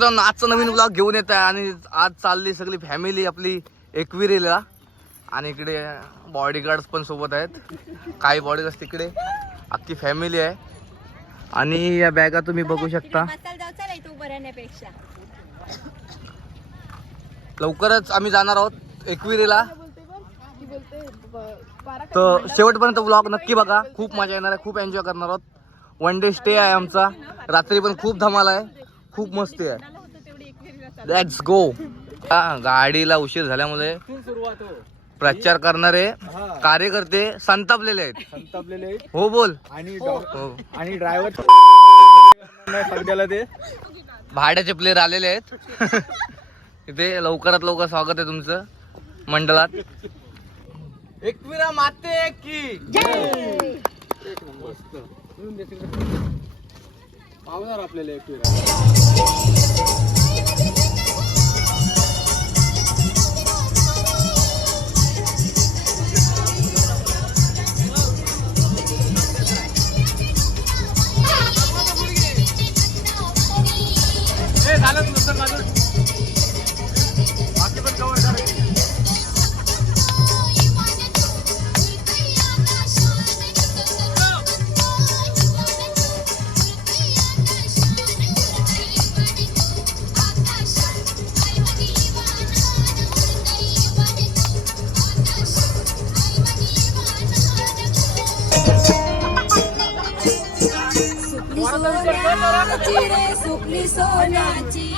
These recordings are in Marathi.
मित्रांनो, आजचा नवीन ब्लॉग घेऊन येत आहे आणि आज चालली सगळी फॅमिली आपली एकविरेला. आणि इकडे बॉडीगार्ड्स पण सोबत आहेत, काही बॉडीगार्ड्स तिकडे, अख्खी फॅमिली आहे. आणि या बॅगा तुम्ही बघू शकता. लवकरच आम्ही जाणार आहोत एकविरेला, तर शेवटपर्यंत ब्लॉग नक्की बघा. खूप मजा येणार आहे, खूप एन्जॉय करणार आहोत. वन डे स्टे आहे आमचा, रात्री पण खूप धमाल आहे, खूप मस्ती आहे. Let's go. गाडीला उशीर झाल्यामुळे प्रचार करणारे कार्यकर्ते संतापलेले आहेत. हो बोल. आणि ड्रायव्हर सध्याला ते भाड्याचे प्लेयर आलेले आहेत. इथे लवकरात लवकर स्वागत आहे तुमचं मंडळात. एकविरा माते की पावणार आपल्याला एकविरा. सुकली सोन्याची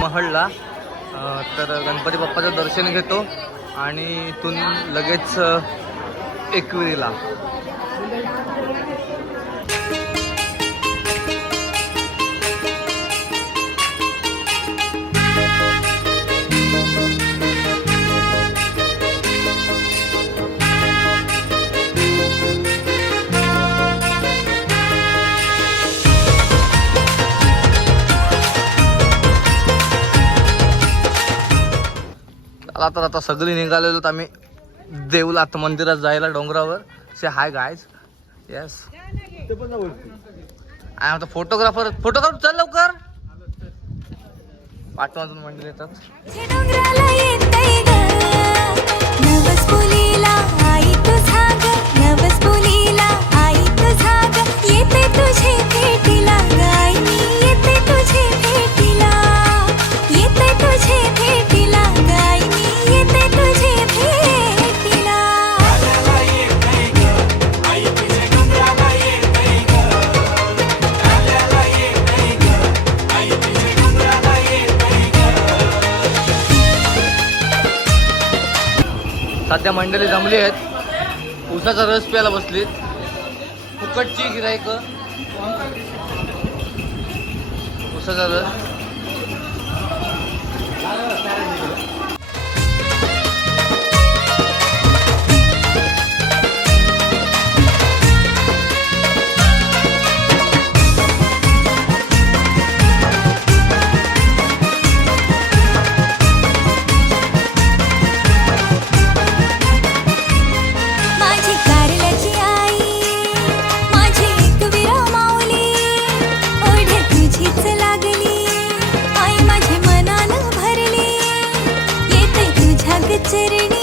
महडला. तर गणपती बाप्पाचं दर्शन घेतो आणि इथून लगेच एकविरीला. आता सगळी निघालेलो आम्ही देऊलात मंदिरात जायला डोंगरावर. से हाय गायज. येस ते पण वरती. आणि आता फोटोग्राफर चल लवकर. पाठवाजून मंदिर येतात. डोंगराला येतंय ग नवस बोलीला आई तुझा ग नवस बोलीला आई तुझा ग येते तुझे भेटीला ग आई मी येते तुझे भेटीला येते तुझे भेटीला ग आई मी येते तुझे भेटीला. सध्या मंडळी जमली आहेत. उसाचा रस प्यायला बसलीत. फुकटची गिरायक. उसाचा रस. माझी कारल्याची आई माझी एकविरा माऊली ओढे तुझीच लागली आई माझ्या मनानं भरली येते तुझ्या गचरणी.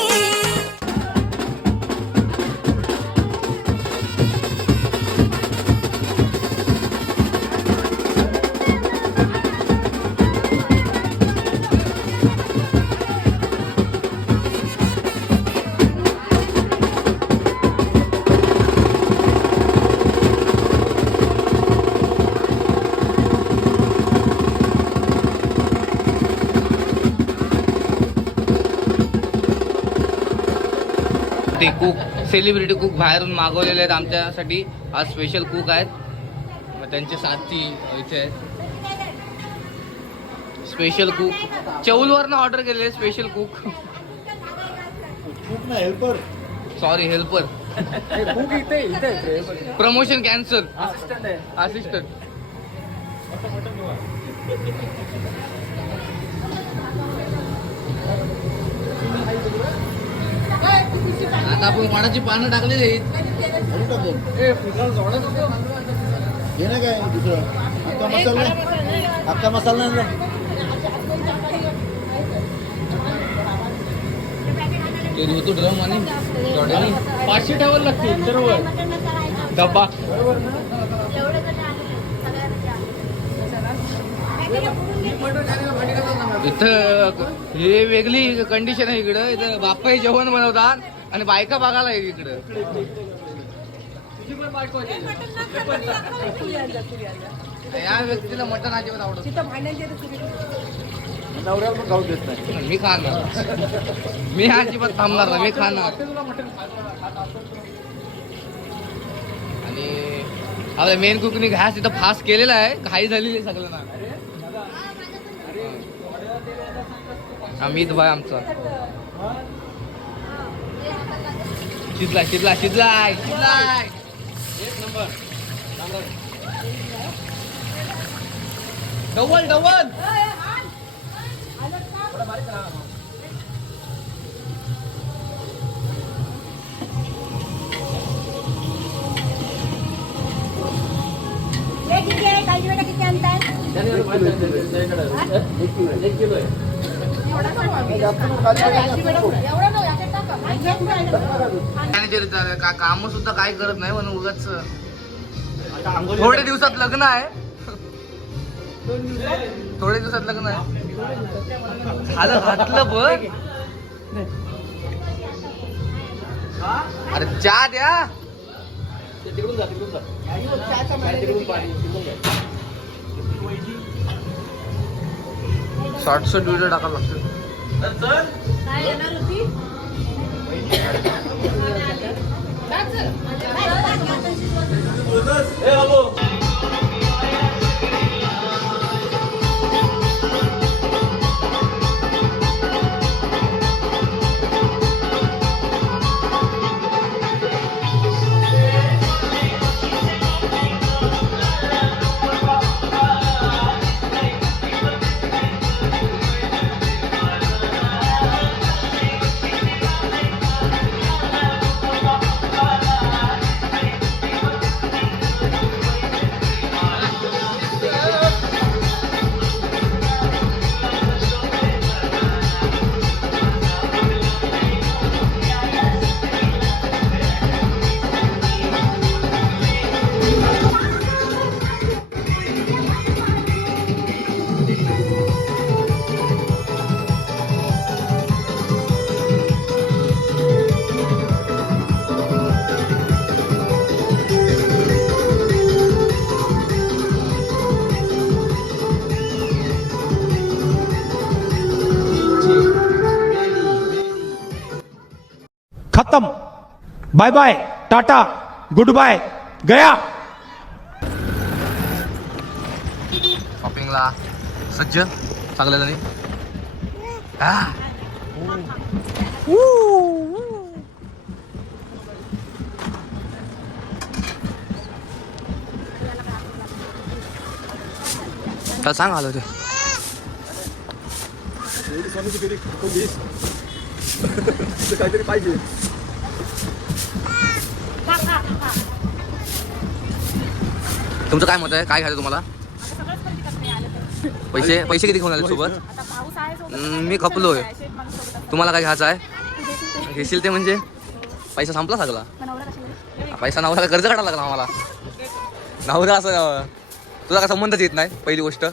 ते कुक सेलिब्रिटी कुक बाहेरून मागवलेले आहेत आमच्यासाठी. आज स्पेशल कुक आहेत. मग त्यांचे साथी इथे आहेत. स्पेशल कुक चौलवरनं ऑर्डर केलेले स्पेशल कुक. खूप ना हेल्पर. Sorry helper. खूप इथे प्रमोशन कॅन्सल. असिस्टंट आहे. असिस्टंट. आता आपण वाडाची पानं टाकलेली आहेत. ए फुटबॉल जोडा नको. हे ना काय दुसरं अख्खा मसाला नाही. ते धुतो ड्रम आणि जोड्याने 500 ठेवायला लागतील सर्व डब्बा. इथं हे वेगळी कंडिशन आहे इकडं. इथं बाप्पा जेवण बनवतात आणि बायका बघायला आहे इकडं. या व्यक्तीला मटण अजिबात आवडत. नवऱ्याला पण खाऊ देत नाही. मी खाणार. मी अजिबात थांबणार नाही. मी खाणार. आणि आपल्या मेन कुकनी घास इथं फास्ट केलेला आहे. घाई झालेली आहे सगळ्यांना. अमित भाई आमचा शिजलाय शिजलाय शिजलाय शिजलाय. एक नंबर. Double double. एक किलो आहे. काम सुद्धा काय करत नाही म्हणून उगाच. आता आंघोळी थोड्या दिवसात लग्न आहे. थोड्या दिवसात लग्न आहे. झालं घातलं बघ. अरे चहा द्या. तिकडून जा तिकडून जा. तिकडून पाणी तिकडून जा. शॉर्ट व्हिडिओ टाकायला लागतो. खत्म, बाय बाय, टाटा, गुड बाय, गया. शॉपिंगला सज्ज चांगलं झालं. काय सांग आलं ते काहीतरी पाहिजे. तुमचं काय मत आहे? काय घ्यायचं तुम्हाला? पैसे पैसे किती घेऊन आले सोबत? मी खपलोय. तुम्हाला काय घ्यायचं आहे? घेशील ते म्हणजे पैसा संपला सगळा. पैसा नवऱ्याला कर्ज काढायला लागला आम्हाला. नवरा असं तुझा काय संबंधच येत नाही. पहिली गोष्ट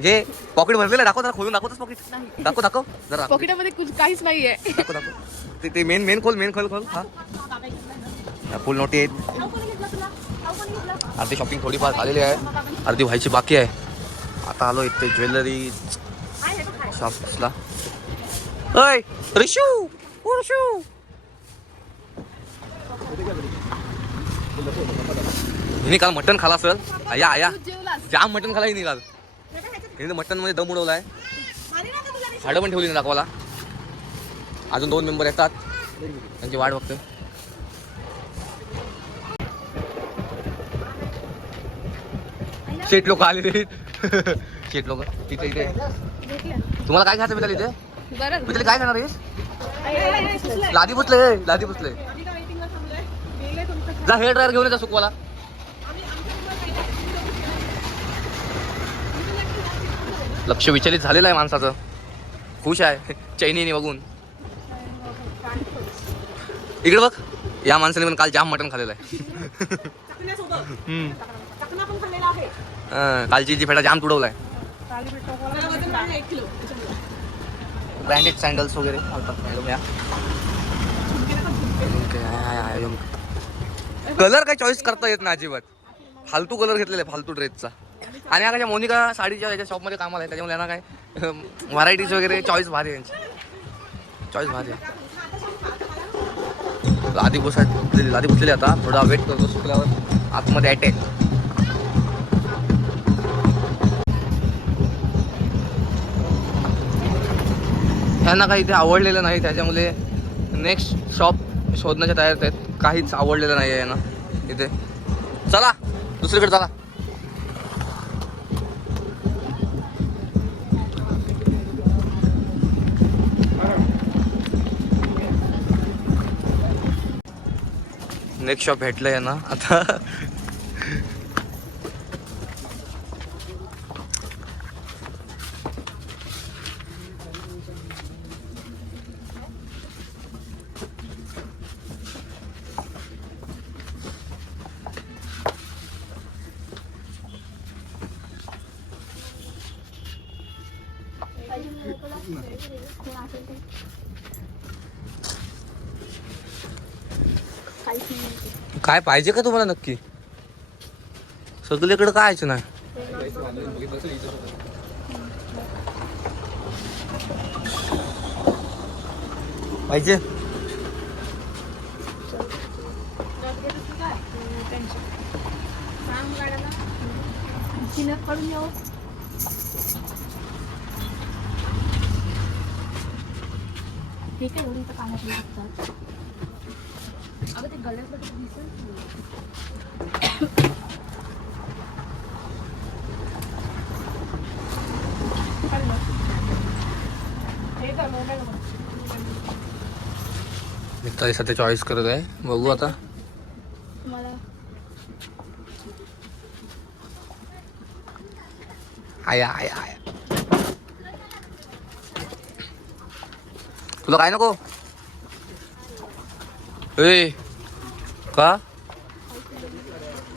घे. पॉकेट भरलेलं दाखव जरा, खोलून दाखवतोस पॉकेट. दाखव जरा. पॉकेटमध्ये काहीच नाहीये. दाखव ते मेन खोल. हा फुल नोटी आहेत. अर्धी शॉपिंग थोडीफार झालेली आहे, अर्धी व्हायची बाकी आहे. आता आलो इथे ज्वेलरी शॉप्सला. अय रिशू हिने काल मटण खाला असेल. या जाम मटण खाला हिने काल. हिने मटण मध्ये दम उडवलाय. झाडं पण ठेवली नाही दाखवायला. अजून 2 मेंबर येतात, त्यांची वाट बघतोय. शेट लोक आलेले. शेट लोक तिथे तुम्हाला काय घ्यायचं मिळालं इथे? मिळाली काय खाणार आहेस? लादी पुसले. जा हेअर ड्रायर घेऊन जा सुकवाला. लक्ष विचलित झालेलं आहे माणसाचं. खुश आहे चैनीने बघून. इकडे बघ, या माणसाने पण काल जाम मटण खाल्लेलं आहे. कालची जी फेटा जाम तुडवलाय. ब्रँडेड सँडल्स वगैरे कलर काही चॉईस करता येत नाही अजिबात. फालतू कलर घेतलेला आहे, फालतू ड्रेसचा. आणि हा मोनिका साडीच्या याच्या शॉपमध्ये कामाला आहे, त्याच्यामुळे यांना काय व्हरायटीज वगैरे चॉईस भारी आहे यांची. चॉईस भारी आहे. लादी पुसलेली आता. थोडा वेट करतो सुकल्यावर आतमध्ये अटॅक. ह्यांना काही इथे आवडलेलं नाही, त्याच्यामुळे नेक्स्ट शॉप शोधण्याच्या तयारीत आहेत. काहीच आवडलेलं नाही आहे यांना इथे. चला दुसरीकडे चला. नेक्स्ट शॉप भेटलं यांना आता. काय पाहिजे का तुम्हाला नक्की? सगळीकडे कायच नाही. पाहिजे ठीक आहे. एवढी तर कानातली लागतात. अगं ते गळ्यात दिसेल. मित्रांनी सध्या चॉईस करत आहे. बघू आता. आया तुला काय नको? ए का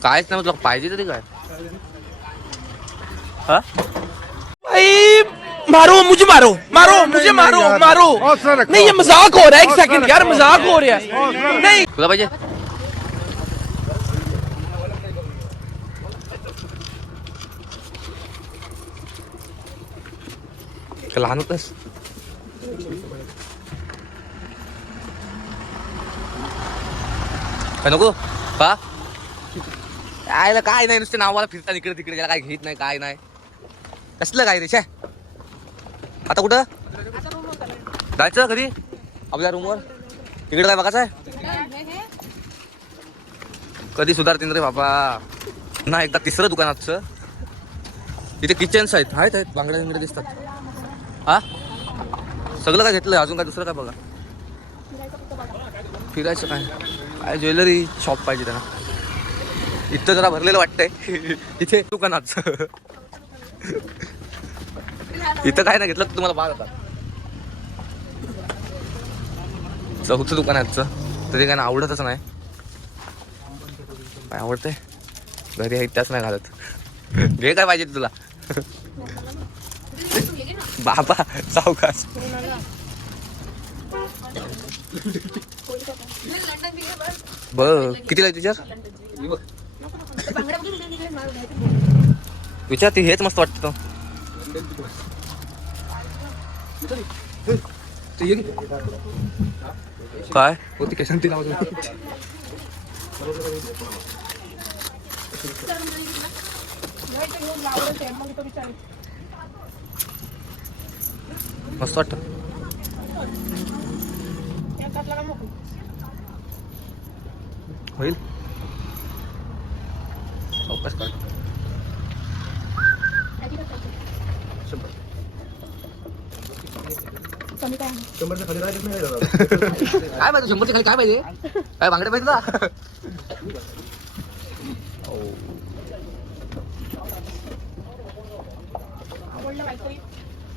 कायच नाही तुला पाहिजे तरी काय? हा मारो मुझे मारो नहीं, ये मजाक हो रहा है. 1 सेकंड यार, मजाक हो रहा है. नहीं तुला पाहिजे? लहान होतस काय नको पा आयला काय नाही, नुसते नावाला फिरता इकडे तिकडे, त्याला काय घेत नाही काय नाही. कसलं काय रे? आता कुठं जायचं? कधी आपल्या रूमवर? तिकडे काय बघायचं आहे? कधी रे बाबा ना. एकदा तिसरं दुकानाचं तिथे किचन्स आहेत बांगड्या बिंगड्या दिसतात. हा सगळं काय घेतलं, अजून काय दुसरं काय बघा. फिरायचं काय ज्वेलरी शॉप पाहिजे त्यांना. इथं जरा भरलेलं वाटतंय इथे दुकानाचं. इथं काय नाही घेतलं तर तुम्हाला बाहेर होता. चौथं दुकानाचं तरी काय ना आवडतच नाही. काय आवडतंय घरी आहे त्याच नाही घालत. घे काय पाहिजे तुला बाबा सावकाश. बघ किती लागते तुझ्या विचार. ती हेच मस्त वाटतं. काय होती काय सांगते मस्त वाटत. होईल चौकस कर. काय पाहिजे 100च्या खाली? काय पाहिजे? काय बांगड्या पाहिजे ना?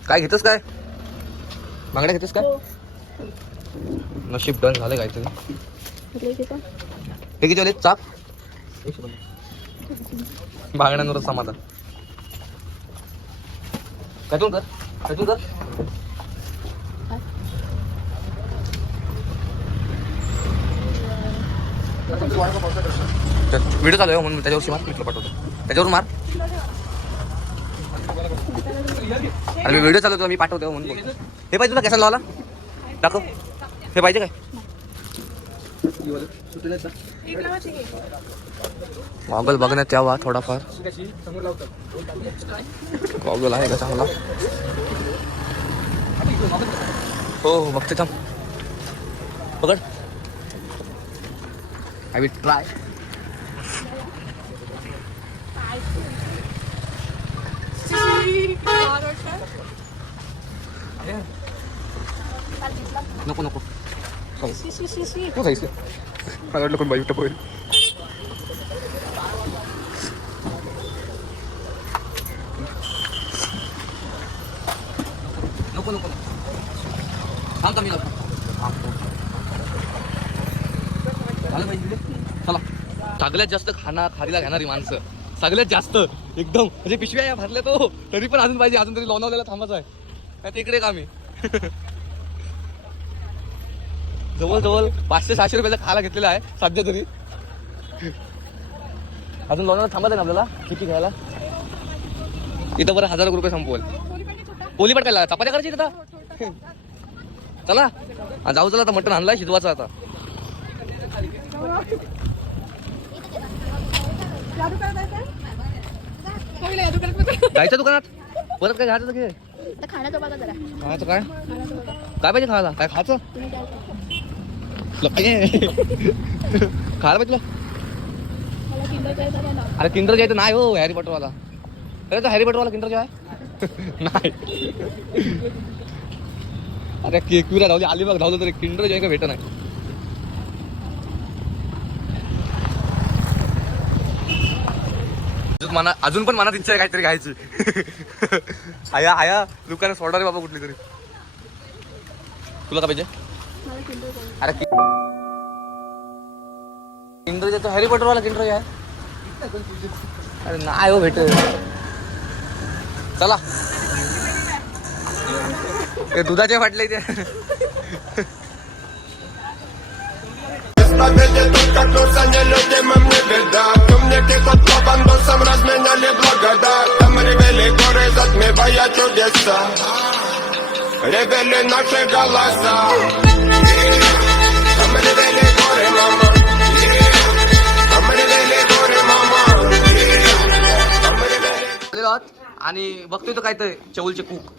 काय घेतोस? काय बांगड्या घेतोस? काय नशीब डन झालं काहीतरी. हे किती आले? चाप बांगड्यांवरच समाधान. कायतून कर व्हिडिओ चालू आहे म्हणून त्याच्यावरची मार मित्र पाठवतो. त्याच्यावर मार. अरे मी व्हिडिओ चालवतो, मी पाठवतो म्हणून बोलतो. हे पाहिजे तुला? कसा लावला दाखव. हे पाहिजे काय? गॉगल बघण्यात यावा थोडाफार. गॉगल आहे का चांगला? हो बघते थांब. पकड. I will try. नको नको मला वाटलं कोण बाई टपोईल. नको नको थांब मी चला. सगळ्यात जास्त खारीला घेणारी माणसं सगळ्यात जास्त एकदम म्हणजे पिशव्या या भरल्या तो तरी पण अजून पाहिजे. अजून तरी लोणावल्याला थांबायचं आहे. नाही तिकडे का मी जवळ 500-600 रुपयाचा खायला घेतलेला आहे सध्या तरी. अजून लोणावल्याला थांबायचं आहे ना आपल्याला. किती घ्यायला इथं बरं 1000 रुपये संपवल. पोली पटकायला चपात्या करायची आता. चला जाऊ. चला आता मटण आणलाय शिजवायचं आता. जायचं दुकानात परत काय घ्यायचं? घे खाण्याचं बघा जरा. खायचं काय? काय पाहिजे खायला? काय खायचं? खायला पाहिजे तुला? अरे किंडर जायचं नाही हो. हॅरी पॉटरवाला. अरे हॅरी पॉटरवाला किंडर जाय नाही. अरे केकविरा धावली अलिबाग धावलं तरी किंडर जॉय का भेट नाही. अजून पण मनात इच्छा आहे काहीतरी खायची. आया दुकानात सोडा रे बाबा कुठली तरी. तुला काय पाहिजे? अरे किंडर जातो. हॅरी पॉटरवाला किंडर आहे. अरे नाही हो भेट. चला ते दुधाचे फाटले ते. Катнулся нелюдимым не беда. Темники под плавандосом разменяли благодать. Там ревели горы, затмевая чудеса. Ревели наши голоса. Там ревели горы, мама. आणि बघतोय तो काय ते चौलचे कूक,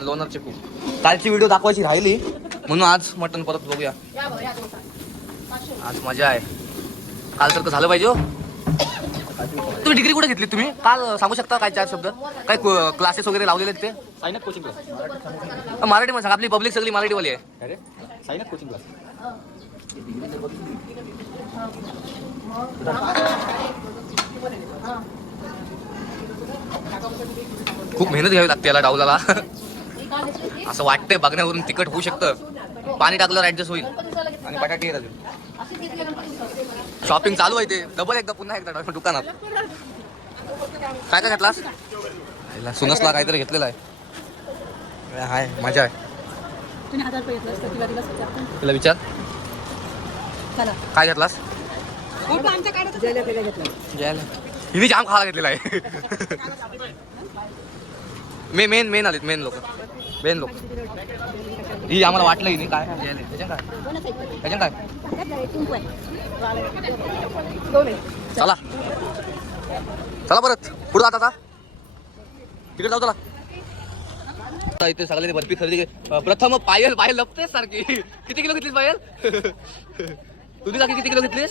लोणारचे कूक. कालची व्हिडिओ दाखवायची राहिली म्हणून आज मटण परत बघूया. आज मजा आहे. काल तर झालं पाहिजे. तुम्ही डिग्री कुठे घेतली तुम्ही? काल सांगू शकता काय 4 शब्द? काय क्लासेस वगैरे लावलेले आहेत ते? Sainath coaching class. मराठी मध्ये सांग, आपली पब्लिक सगळी मराठीवाली आहे. अरे साईनाथ कोचिंग क्लास. खूप मेहनत घ्यावी लागते याला डावलाला. असं वाटतंय बघण्यावरून तिखट होऊ शकतं. पाणी टाकल्यावर ऍडजस्ट होईल. आणि बटाटे आहेत अजून. शॉपिंग चालू आहे ते. डबल एकदा पुन्हा एकदा दुकानात. काय काय घेतलास? सुनसला काहीतरी घेतलेला आहे. हाय मजा आहे. तिला विचार काय घेतलास? हिने जाम खायला घेतलेला आहे. मेन आलेत मेन लोक. ही आम्हाला वाटलं हिने काय त्याच्या काय चला चला परत पुढे जात आता. तिकडे जाऊ चला. इथे सगळे बर्फी खरेदी प्रथम पायल लपतेस सारखी. किती किलो घेतलीस पायल? तुझी काकी किती किलो घेतलीस?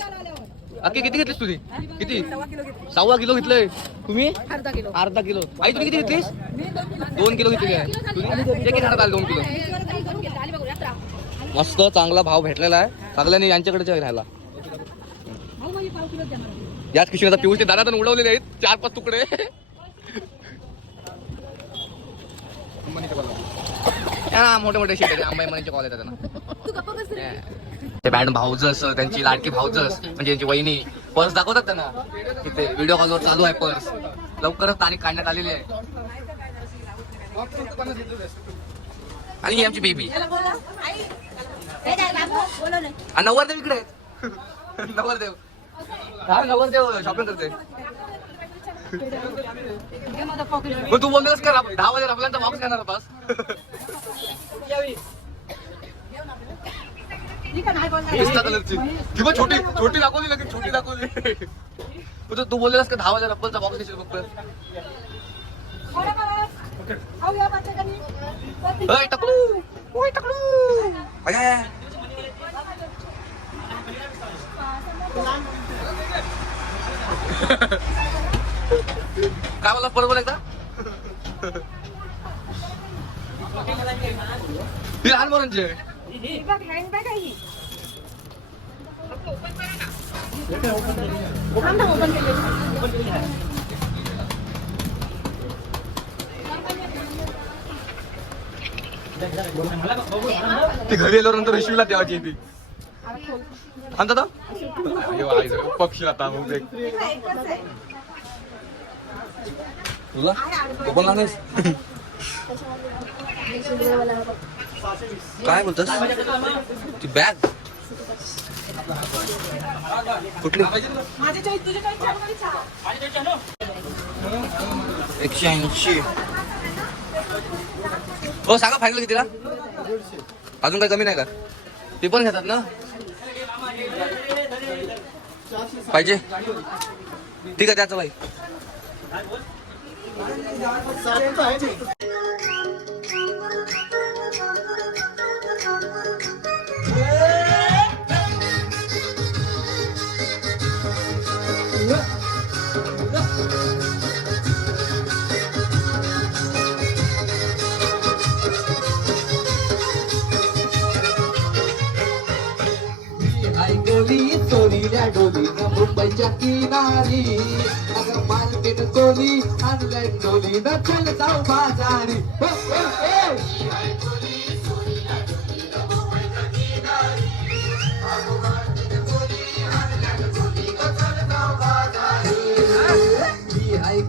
अक्की किती घेतलीस तुझी? किती? 1.25 किलो घेतलंय. तुम्ही? अर्धा किलो. आई तुम्ही किती घेतलीस? 2 किलो घेतली आहे. तुम्ही 2 किलो. मस्त चांगला भाव भेटलेला आहे. सगळ्यांनी यांच्याकडे राहायला. याच किशोराचा पिऊचे दारातून उडवलेले आहेत 4-5 तुकडे. मोठे मोठे शेट अंबाई मनीचे कॉल येतात त्यांना. ते मॅडम भाऊजस, त्यांची लाडकी भाऊजस म्हणजे त्यांची वहिनी पर्स दाखवतात त्यांना. तिथे व्हिडिओ कॉलवर चालू आहे पर्स. लवकरच तारीख काढण्यात आलेली आहे. आणि ही आमची बेबी. नवरदेव इकडे आहेत. नवरदेव शॉपिंग करते. मग तू बोलतोस का 10 वाजे रफलांचा बॉक्स घेणार पास? पिस्ता कलरची ती पण छोटी दाखवली लगेच. छोटी दाखवली. तू बोललेलास का 10 वाजे रफलचा बॉक्स घेशील फक्त? टकलू काय बोला बरोबर एकदा. लहान मुलांचे ती घरी आल्यावर नंतर रिशिवला ठेवायची ती. आणता पक्षी आता तुला ओपन लागेस. काय बोलतोस? ती बॅग कुठली? 180. हो सांगा फायनल कितीला? अजून काही कमी नाही का? ते पण घेतात ना? पाहिजे ठीक आहे त्याचं भाई. चोरील्या डोलीनं मुंबईच्या किनारी. अगं मार्केट कोली ऑनलाईन डोलीनं चल जाऊ बाजारी.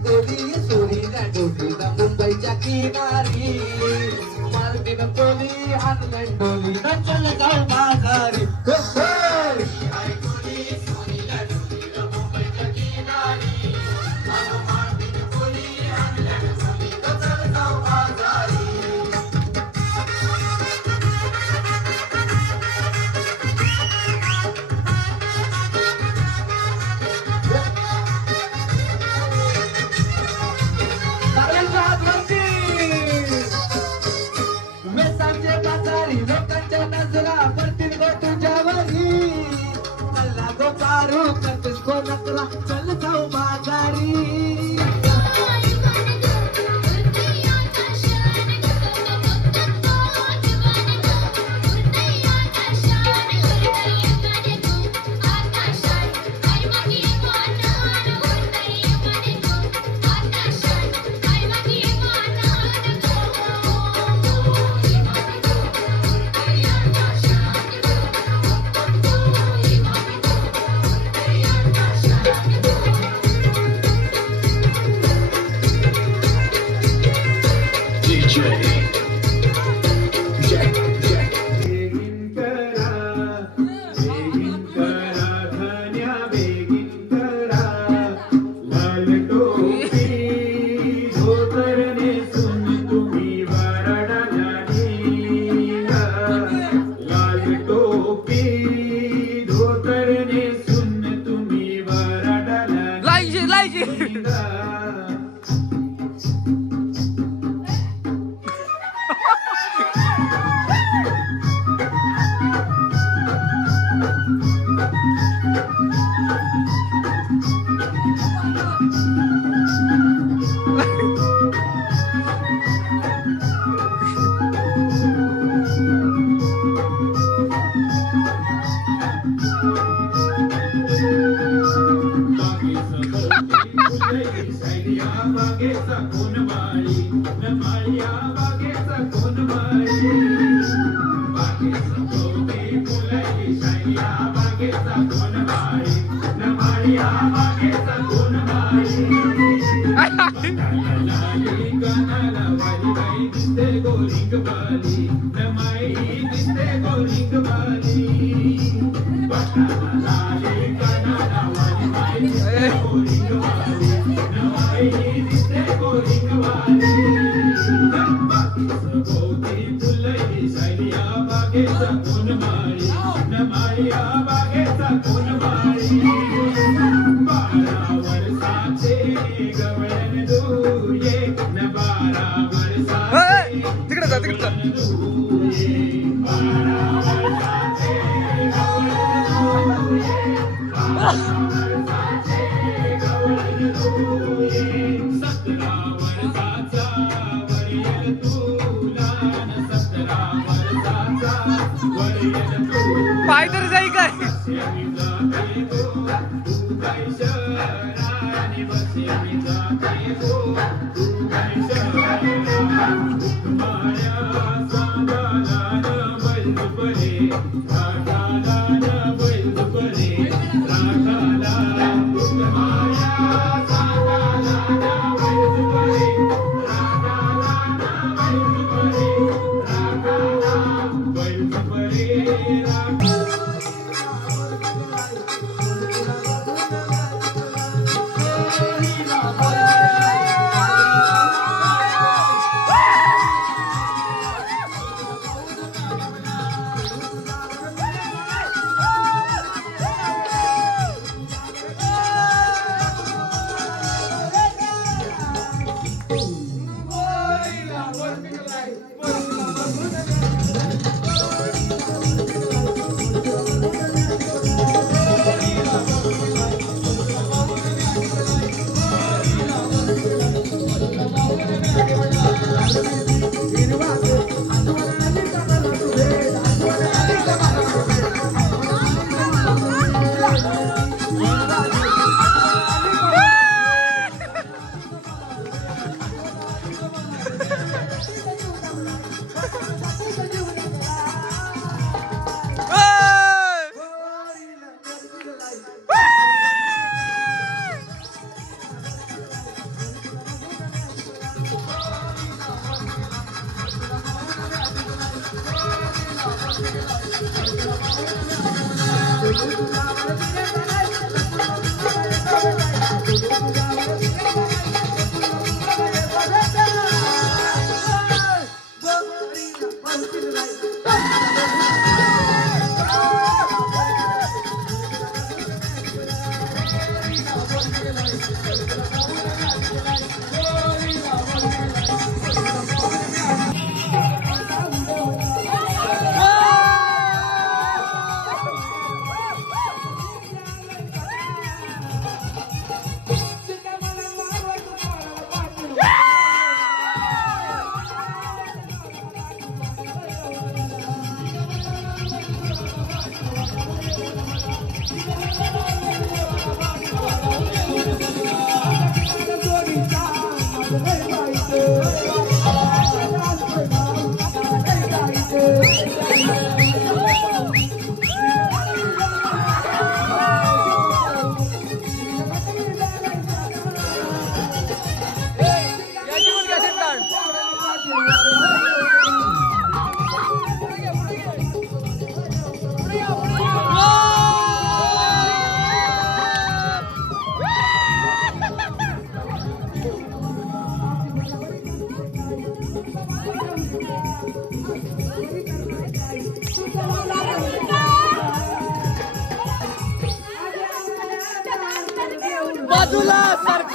कोली चोरील्या डोलीनं मुंबईच्या किनारी. मार्केट कोली ऑनलाईन डोलीनं चल जाऊ बाजारी. नको नकरा चल जाऊ माघारी तिकडे जा तिकडे जा पाय तरी जाई काय बाजूला सरका